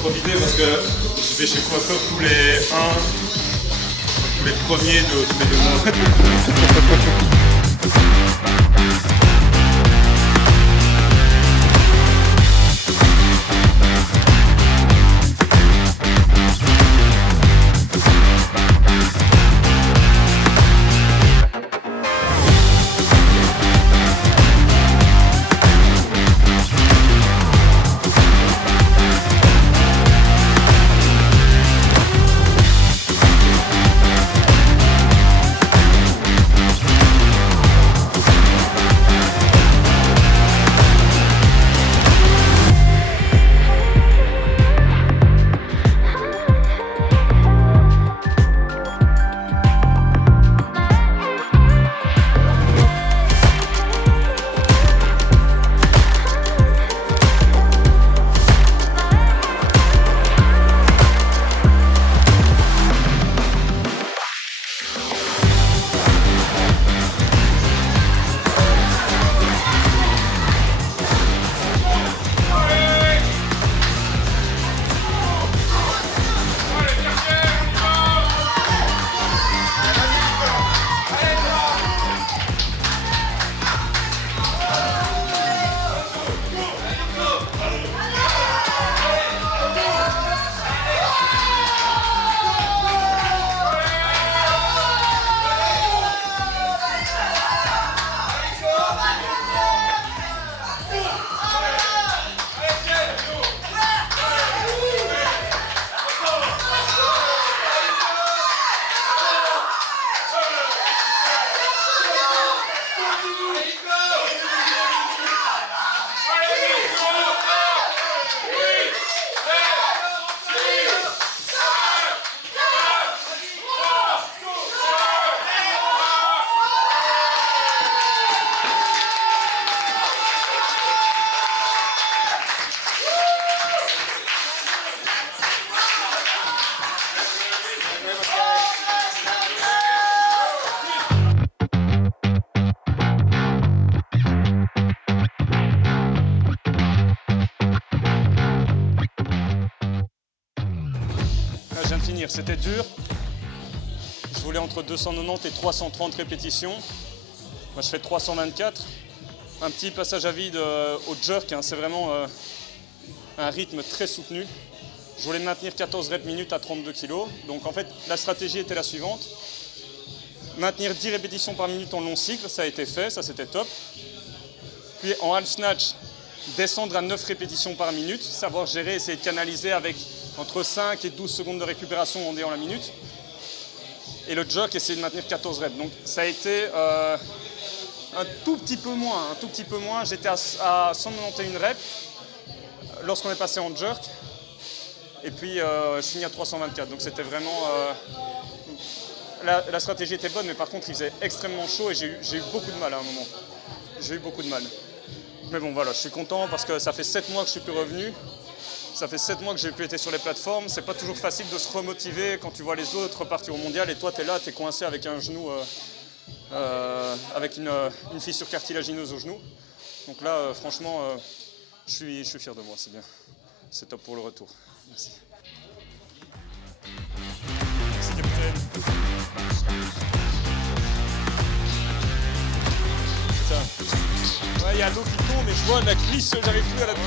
profiter parce que je vais chez le coiffeur tous les premiers de tous les 2 mois. Je viens de finir, c'était dur. Je voulais entre 290 et 330 répétitions. Moi je fais 324. Un petit passage à vide au jerk, hein. C'est vraiment un rythme très soutenu. Je voulais maintenir 14 reps minutes à 32 kg. Donc en fait la stratégie était la suivante. Maintenir 10 répétitions par minute en long cycle, ça a été fait, ça c'était top. Puis en half snatch, descendre à 9 répétitions par minute, savoir gérer, essayer de canaliser avec entre 5 et 12 secondes de récupération en déant la minute. Et le jerk, essayer de maintenir 14 reps. Donc ça a été un tout petit peu moins. J'étais à 191 reps lorsqu'on est passé en jerk. Et puis je finis à 324. Donc c'était vraiment... La stratégie était bonne, mais par contre il faisait extrêmement chaud et j'ai eu beaucoup de mal à un moment. J'ai eu beaucoup de mal. Mais bon voilà, je suis content parce que ça fait 7 mois que je suis plus revenu. Ça fait 7 mois que j'ai plus été sur les plateformes. C'est pas toujours facile de se remotiver quand tu vois les autres partir au mondial et toi tu es là, tu es coincé avec un genou, avec une fissure cartilagineuse au genou. Donc là franchement, je suis fier de moi, c'est bien. C'est top pour le retour. Merci. Merci capitaine. Ouais, il y a l'eau qui tombe et je vois la glisse, j'arrive plus à la tenir.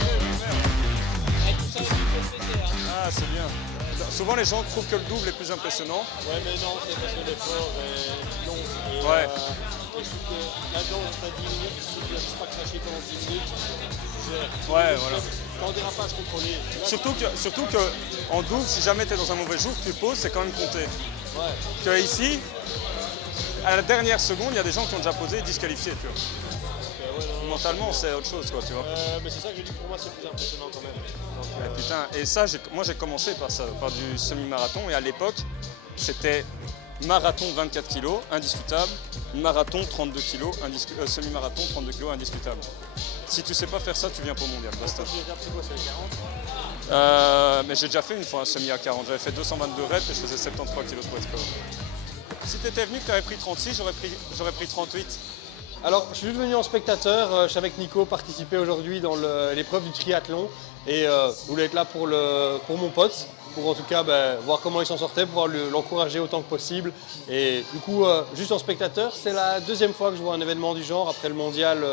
Ah, c'est bien. Souvent les gens trouvent que le double est plus impressionnant. Ouais, mais non, c'est parce que l'effort est long. Et, ouais. Là-dedans, on fait 10 minutes, si tu n'arrives pas cracher pendant 10 minutes, ouais, voilà. Pas en dérapage contrôlé. Surtout que en double, si jamais tu es dans un mauvais jour, tu poses, c'est quand même compté. Ouais. Que ici, à la dernière seconde, il y a des gens qui ont déjà posé et disqualifiés, tu vois. Ouais, non, mentalement, c'est autre chose, quoi, tu vois. Mais c'est ça que j'ai dit, pour moi, c'est plus impressionnant quand même. Donc, putain, et ça, moi j'ai commencé par ça, par du semi-marathon, et à l'époque, c'était marathon 24 kg, indiscutable, marathon 32 kg, semi-marathon 32 kg, indiscutable. Si tu sais pas faire ça, tu viens pour le mondial, basta. C'est quoi, c'est 40 mais j'ai déjà fait une fois un semi à 40, j'avais fait 222 reps et je faisais 73 kg de poids de corps. Si tu étais venu, que tu avais pris 36, j'aurais pris 38. Alors, je suis juste venu en spectateur. Je suis avec Nico participer aujourd'hui dans l'épreuve du triathlon. Et je voulais être là pour mon pote, pour en tout cas voir comment il s'en sortait, pouvoir l'encourager autant que possible. Et du coup, juste en spectateur, c'est la deuxième fois que je vois un événement du genre après le mondial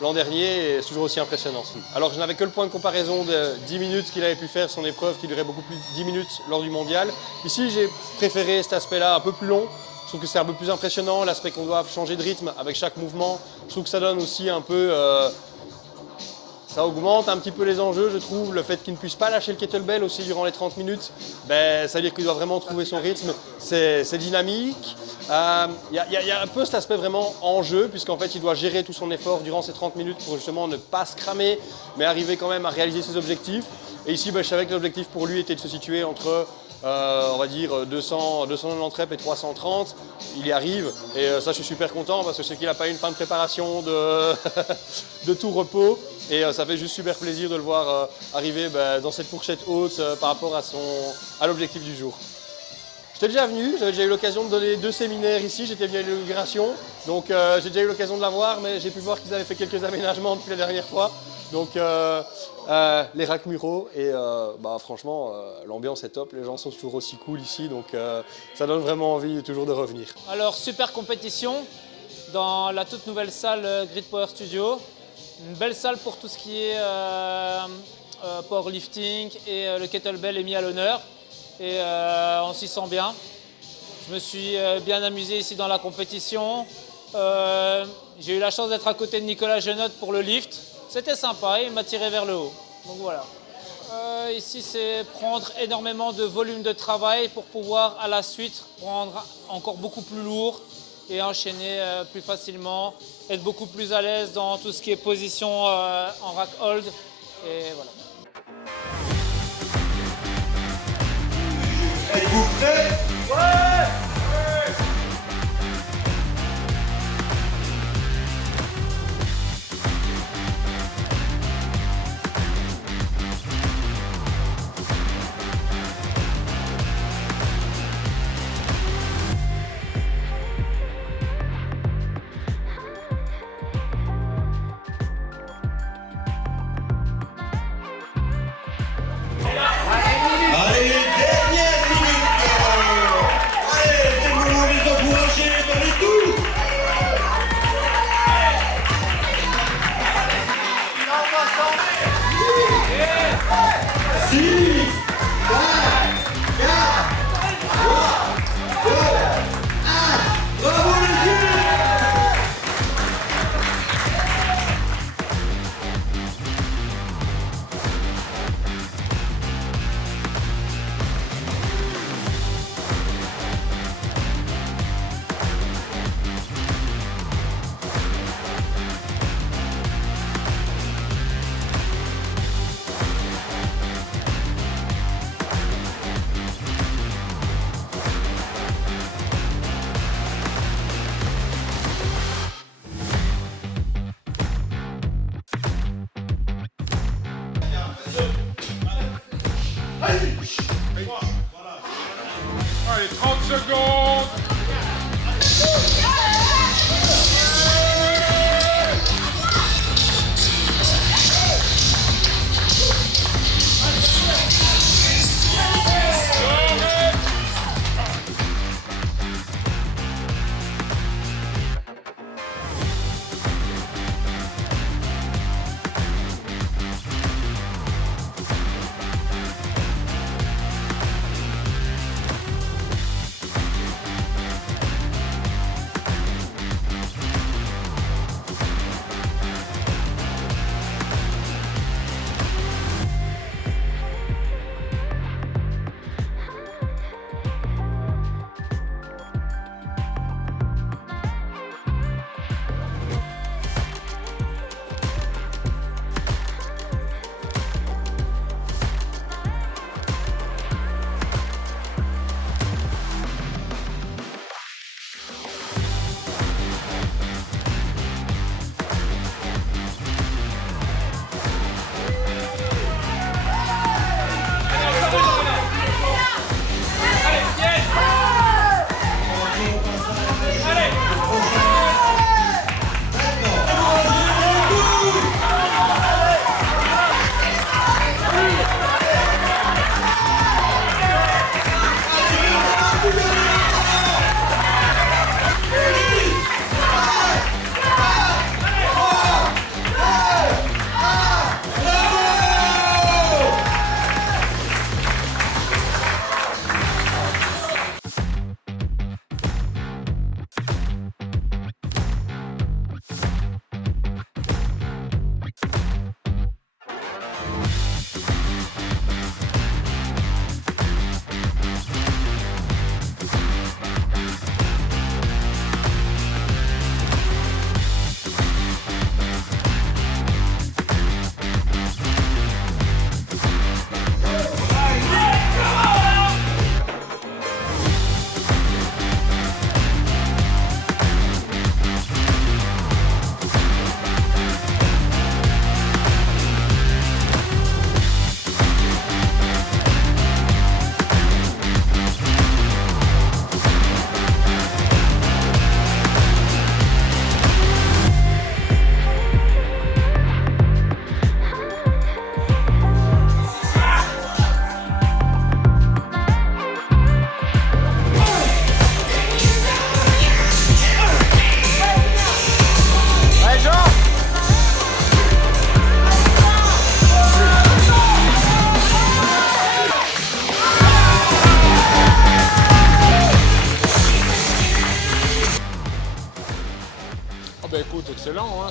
l'an dernier et c'est toujours aussi impressionnant. Alors, je n'avais que le point de comparaison de 10 minutes qu'il avait pu faire son épreuve qui durait beaucoup plus de 10 minutes lors du mondial. Ici, j'ai préféré cet aspect-là un peu plus long. Je trouve que c'est un peu plus impressionnant, l'aspect qu'on doit changer de rythme avec chaque mouvement. Je trouve que ça donne aussi un peu... ça augmente un petit peu les enjeux, je trouve. Le fait qu'il ne puisse pas lâcher le kettlebell aussi durant les 30 minutes, ça veut dire qu'il doit vraiment trouver son rythme. C'est dynamique. Il y a un peu cet aspect vraiment en jeu, puisqu'en fait, il doit gérer tout son effort durant ces 30 minutes pour justement ne pas se cramer, mais arriver quand même à réaliser ses objectifs. Et ici, je savais que l'objectif pour lui était de se situer entre... on va dire 290 reps et 330, il y arrive et ça je suis super content parce que je sais qu'il n'a pas eu une fin de préparation de tout repos et ça fait juste super plaisir de le voir arriver dans cette fourchette haute par rapport à l'objectif du jour. J'étais déjà venu, j'avais déjà eu l'occasion de donner 2 séminaires ici, j'étais venu à l'inauguration, donc j'ai déjà eu l'occasion de la voir, mais j'ai pu voir qu'ils avaient fait quelques aménagements depuis la dernière fois. Donc les racks muraux et franchement l'ambiance est top, les gens sont toujours aussi cool ici, donc ça donne vraiment envie toujours de revenir. Alors super compétition dans la toute nouvelle salle Grid Power Studio, une belle salle pour tout ce qui est powerlifting et le kettlebell est mis à l'honneur et on s'y sent bien. Je me suis bien amusé ici dans la compétition, j'ai eu la chance d'être à côté de Nicolas Genotte pour le lift. C'était sympa, il m'a tiré vers le haut. Donc voilà. Ici, c'est prendre énormément de volume de travail pour pouvoir à la suite prendre encore beaucoup plus lourd et enchaîner plus facilement, être beaucoup plus à l'aise dans tout ce qui est position en rack hold. Et voilà. Êtes-vous prêts? Ouais! Allez, dernière minute! Allez, c'est le moment de les encourager, donnez tout! 6, 5, 4, 3, 2, 1, bravo l'équipe!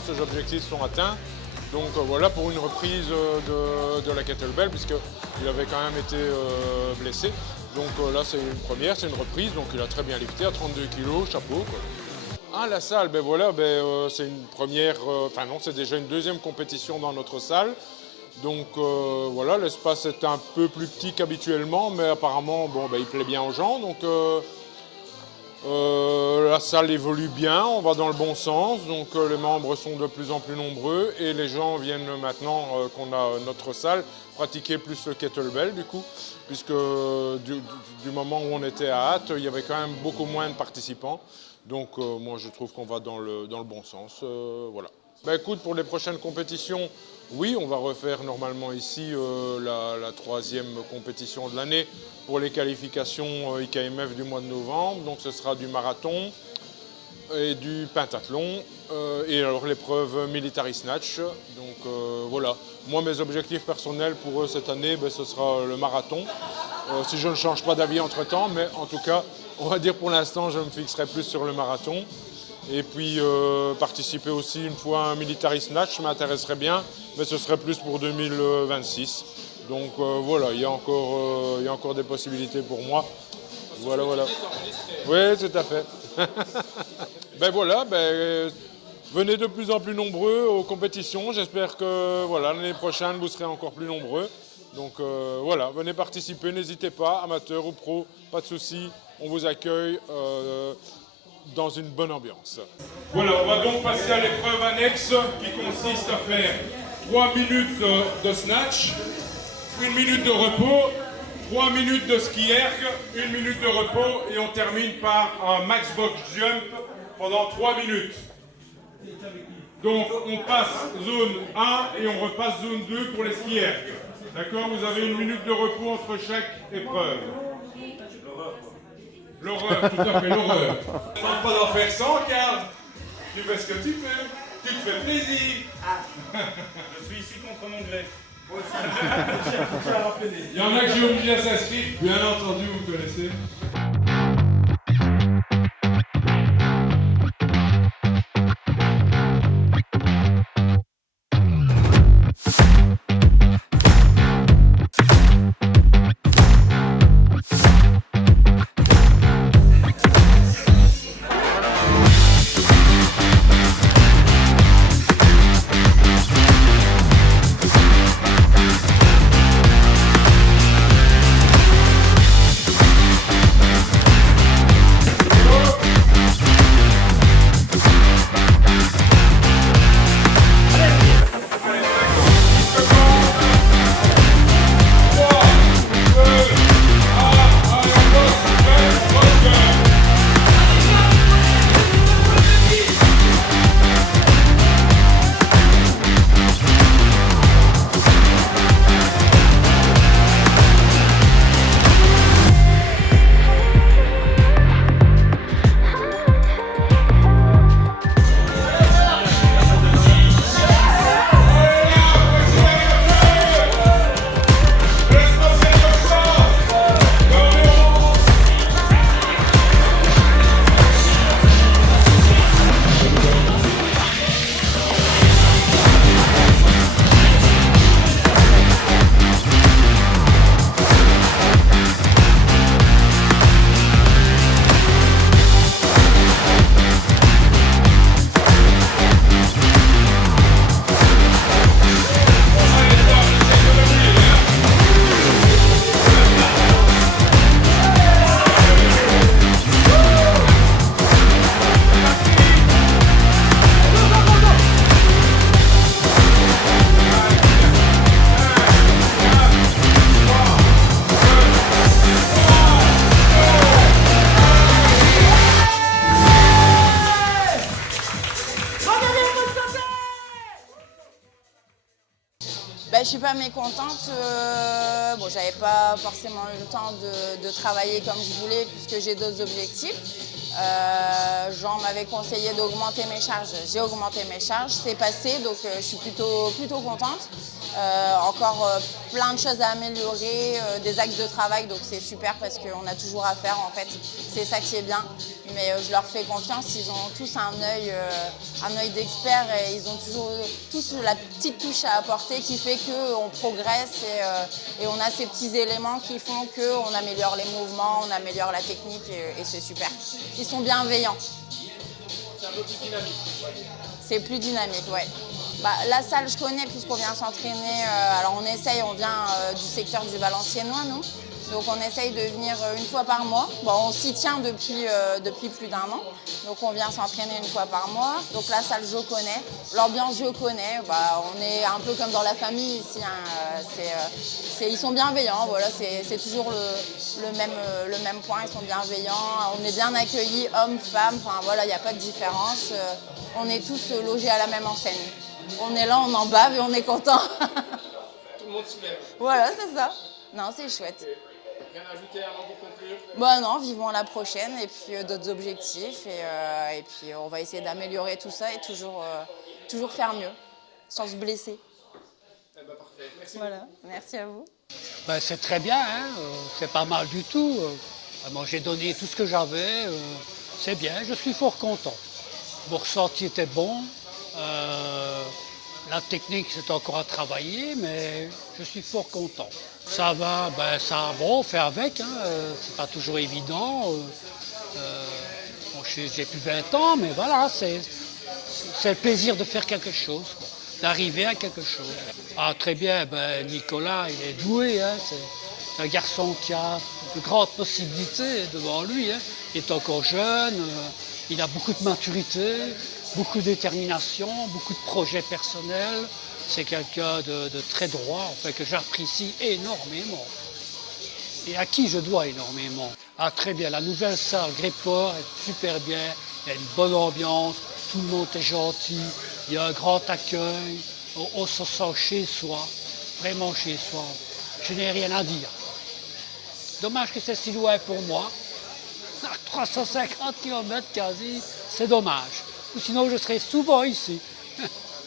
ces objectifs sont atteints. Donc voilà pour une reprise de la kettlebell, puisqu'il avait quand même été blessé. Donc là c'est une première, c'est une reprise, donc il a très bien lifté à 32 kg, chapeau quoi. Ah la salle, ben voilà, c'est une première, enfin non, c'est déjà une deuxième compétition dans notre salle. Donc voilà, l'espace est un peu plus petit qu'habituellement, mais apparemment bon, il plaît bien aux gens. Donc la salle évolue bien, on va dans le bon sens, donc les membres sont de plus en plus nombreux et les gens viennent maintenant qu'on a notre salle pratiquer plus le kettlebell du coup, puisque du moment où on était à Ath, il y avait quand même beaucoup moins de participants. Donc moi je trouve qu'on va dans le bon sens, voilà. Écoute, pour les prochaines compétitions, oui, on va refaire normalement ici la troisième compétition de l'année pour les qualifications IKMF du mois de novembre. Donc ce sera du marathon et du pentathlon et alors l'épreuve military snatch. Donc voilà, moi mes objectifs personnels pour eux cette année, ce sera le marathon. Si je ne change pas d'avis entre-temps, mais en tout cas, on va dire pour l'instant, je me fixerai plus sur le marathon. Et puis participer aussi une fois à un military snatch m'intéresserait bien, mais ce serait plus pour 2026. Donc voilà, il y a encore des possibilités pour moi. Voilà. Oui, tout à fait. Venez de plus en plus nombreux aux compétitions. J'espère que l'année prochaine, vous serez encore plus nombreux. Donc voilà, venez participer, n'hésitez pas, amateurs ou pros, pas de soucis, on vous accueille dans une bonne ambiance. Voilà, on va donc passer à l'épreuve annexe qui consiste à faire 3 minutes de snatch, 1 minute de repos, 3 minutes de ski erg, 1 minute de repos et on termine par un max box jump pendant 3 minutes. Donc on passe zone 1 et on repasse zone 2 pour les ski erg. D'accord, vous avez 1 minute de repos entre chaque épreuve. L'horreur, tout à fait, l'horreur. Tu ne pas d'en faire 100, Karl. Tu fais ce que tu peux. Tu te fais plaisir. Je suis ici contre mon gré. Il y en a que j'ai obligé à s'inscrire. Bien entendu, vous connaissez. Je suis pas mécontente. Bon, j'avais pas forcément eu le temps de travailler comme je voulais puisque j'ai d'autres objectifs. Jean m'avait conseillé d'augmenter mes charges. J'ai augmenté mes charges, c'est passé, donc je suis plutôt contente. encore plein de choses à améliorer, des axes de travail, donc c'est super parce qu'on a toujours à faire en fait. C'est ça qui est bien. Mais je leur fais confiance, ils ont tous un œil d'expert et ils ont toujours tous la petite touche à apporter qui fait qu'on progresse et on a ces petits éléments qui font qu'on améliore les mouvements, on améliore la technique et c'est super. Ils sont bienveillants. C'est un peu plus dynamique. C'est plus dynamique, ouais. Bah, la salle, je connais puisqu'on vient s'entraîner. Alors on essaye, on vient du secteur du Valenciennois, nous. Donc on essaye de venir une fois par mois. Bon, on s'y tient depuis plus d'1 an. Donc on vient s'entraîner une fois par mois. Donc la salle, je connais. L'ambiance, je connais. Bah, on est un peu comme dans la famille ici. Hein. Ils sont bienveillants. Voilà, c'est toujours le même point. Ils sont bienveillants. On est bien accueillis, hommes, femmes. Enfin voilà, il n'y a pas de différence. On est tous logés à la même enseigne. On est là, on en bave et on est content. Tout le monde s'y lève. Voilà, c'est ça. Non, c'est chouette. Rien à ajouter avant de conclure? Bah non, vivons la prochaine et puis d'autres objectifs et puis on va essayer d'améliorer tout ça et toujours faire mieux, sans se blesser. Eh ben, parfait. Merci. Voilà, merci à vous. Ben, c'est très bien, hein, c'est pas mal du tout. Moi, j'ai donné tout ce que j'avais, c'est bien, je suis fort content. Mon ressenti était bon, la technique c'est encore à travailler, mais je suis fort content. Ça va, ben ça, bon, on fait avec, hein, c'est pas toujours évident. Bon, j'ai plus 20 ans, mais voilà, c'est le plaisir de faire quelque chose, quoi, d'arriver à quelque chose. Ah, très bien, ben, Nicolas, il est doué, hein, c'est un garçon qui a de grandes possibilités devant lui, hein. Il est encore jeune, il a beaucoup de maturité, beaucoup de détermination, beaucoup de projets personnels. C'est quelqu'un de très droit, enfin, que j'apprécie énormément et à qui je dois énormément. Ah, très bien, la nouvelle salle Gréport est super bien, il y a une bonne ambiance, tout le monde est gentil, il y a un grand accueil, on se sent chez soi, vraiment chez soi. Je n'ai rien à dire. Dommage que c'est si loin pour moi, à 350 km quasi, c'est dommage. Ou sinon je serais souvent ici.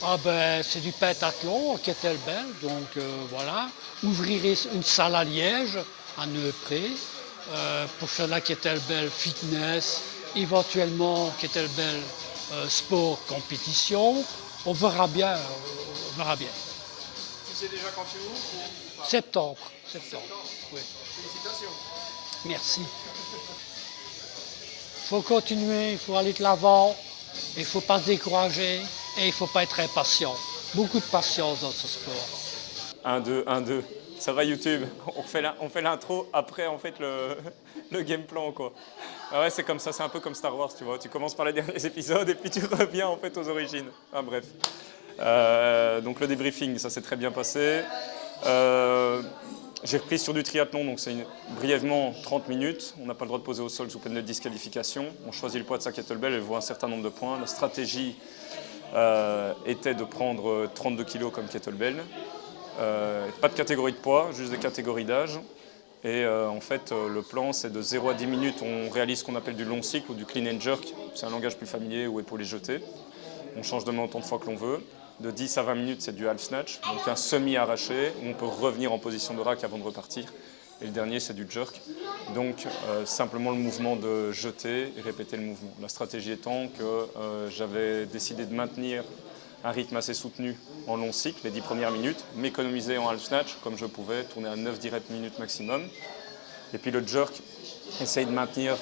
Ah ben, c'est du pentathlon au kettlebell, donc voilà. Ouvrirai une salle à Liège, à Neupré, pour faire la kettlebell fitness, éventuellement kettlebell sport compétition. On verra bien, on verra bien. Tu sais déjà quand tu ouvres ou pas? Septembre, oui. Félicitations. Merci. Il faut continuer, il faut aller de l'avant, il ne faut pas se décourager et il ne faut pas être impatient. Beaucoup de patience dans ce sport. 1, 2, 1, 2. Ça va YouTube, on fait l'intro, après en fait le game plan quoi. Ah ouais, c'est comme ça, c'est un peu comme Star Wars, tu vois. Tu commences par les derniers épisodes et puis tu reviens en fait aux origines. Ah, bref. Donc le débriefing, ça s'est très bien passé. J'ai repris sur du triathlon, donc c'est brièvement 30 minutes. On n'a pas le droit de poser au sol sous peine de disqualification. On choisit le poids de sa kettlebell et voit un certain nombre de points. La stratégie était de prendre 32 kg comme kettlebell. Pas de catégorie de poids, juste des catégories d'âge. Et en fait, le plan, c'est de 0 à 10 minutes, on réalise ce qu'on appelle du long cycle ou du clean and jerk. C'est un langage plus familier ou épaulé jeté. On change de main autant de fois que l'on veut. De 10 à 20 minutes, c'est du half snatch, donc un semi-arraché, où on peut revenir en position de rack avant de repartir. Et le dernier, c'est du jerk. Donc, simplement le mouvement de jeter et répéter le mouvement. La stratégie étant que j'avais décidé de maintenir un rythme assez soutenu en long cycle, les 10 premières minutes, m'économiser en half snatch, comme je pouvais, tourner à 9-10 minutes maximum. Et puis le jerk, essaye de maintenir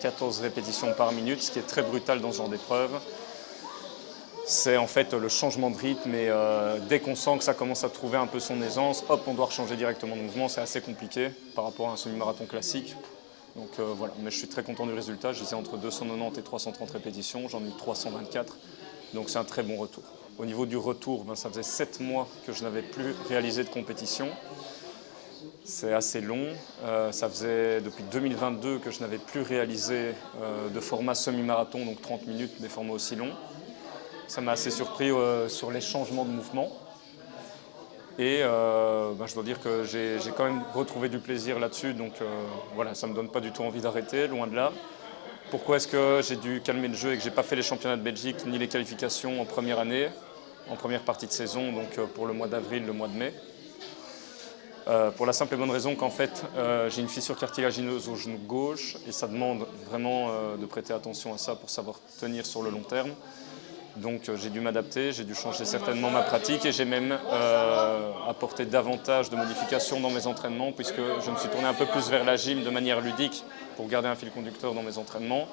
14 répétitions par minute, ce qui est très brutal dans ce genre d'épreuve. C'est en fait le changement de rythme et dès qu'on sent que ça commence à trouver un peu son aisance, hop, on doit changer directement de mouvement. C'est assez compliqué par rapport à un semi-marathon classique. Donc voilà, mais je suis très content du résultat. J'étais entre 290 et 330 répétitions, j'en ai eu 324. Donc c'est un très bon retour. Au niveau du retour, ça faisait 7 mois que je n'avais plus réalisé de compétition. C'est assez long. Ça faisait depuis 2022 que je n'avais plus réalisé de format semi-marathon, donc 30 minutes, des formats aussi longs. Ça m'a assez surpris sur les changements de mouvement. Et je dois dire que j'ai quand même retrouvé du plaisir là-dessus. Donc voilà, ça ne me donne pas du tout envie d'arrêter, loin de là. Pourquoi est-ce que j'ai dû calmer le jeu et que je n'ai pas fait les championnats de Belgique ni les qualifications en première année, en première partie de saison, donc pour le mois d'avril, le mois de mai? Pour la simple et bonne raison qu'en fait, j'ai une fissure cartilagineuse au genou gauche et ça demande vraiment de prêter attention à ça pour savoir tenir sur le long terme. Donc j'ai dû m'adapter, j'ai dû changer certainement ma pratique et j'ai même apporté davantage de modifications dans mes entraînements puisque je me suis tourné un peu plus vers la gym de manière ludique pour garder un fil conducteur dans mes entraînements,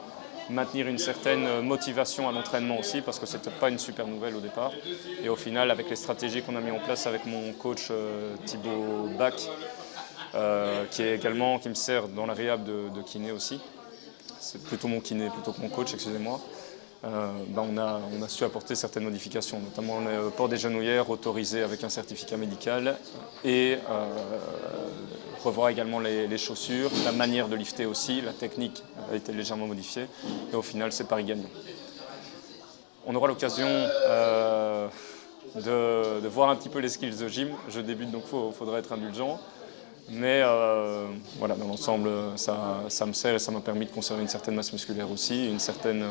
maintenir une certaine motivation à l'entraînement aussi parce que ce n'était pas une super nouvelle au départ. Et au final, avec les stratégies qu'on a mis en place avec mon coach Thibaut Bach, qui me sert dans la réhab de kiné aussi, c'est plutôt mon kiné plutôt que mon coach, excusez-moi. On a su apporter certaines modifications, notamment le port des genouillères autorisé avec un certificat médical et revoir également les chaussures, la manière de lifter aussi, la technique a été légèrement modifiée et au final c'est pari gagnant. On aura l'occasion de voir un petit peu les skills de gym. Je débute donc il faudra être indulgent. Mais voilà, dans l'ensemble, ça me sert et ça m'a permis de conserver une certaine masse musculaire aussi, une certaine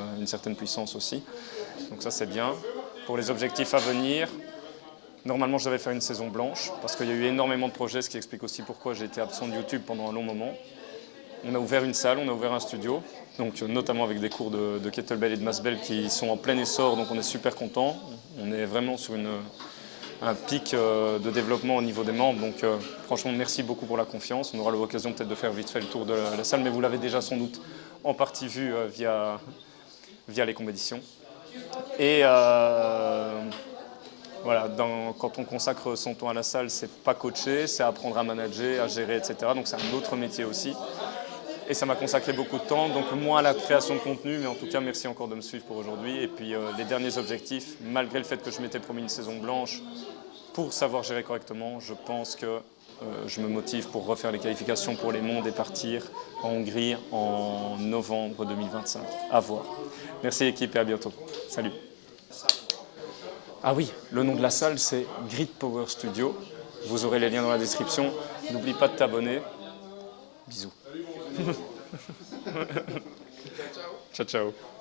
puissance aussi. Donc ça, c'est bien. Pour les objectifs à venir, normalement, je devais faire une saison blanche parce qu'il y a eu énormément de projets, ce qui explique aussi pourquoi j'ai été absent de YouTube pendant un long moment. On a ouvert une salle, on a ouvert un studio, donc notamment avec des cours de kettlebell et de mass bell qui sont en plein essor, donc on est super contents. On est vraiment sur un pic de développement au niveau des membres. Donc franchement, merci beaucoup pour la confiance. On aura l'occasion peut-être de faire vite fait le tour de la salle, mais vous l'avez déjà sans doute en partie vu via les compétitions. Et voilà, quand on consacre son temps à la salle, c'est pas coacher, c'est apprendre à manager, à gérer, etc. Donc c'est un autre métier aussi. Et ça m'a consacré beaucoup de temps, donc moins à la création de contenu, mais en tout cas, merci encore de me suivre pour aujourd'hui. Et puis les derniers objectifs, malgré le fait que je m'étais promis une saison blanche, pour savoir gérer correctement, je pense que je me motive pour refaire les qualifications pour les mondes et partir en Hongrie en novembre 2025. À voir. Merci équipe et à bientôt. Salut. Ah oui, le nom de la salle, c'est Grit Power Studio. Vous aurez les liens dans la description. N'oublie pas de t'abonner. Bisous. Ciao, ciao.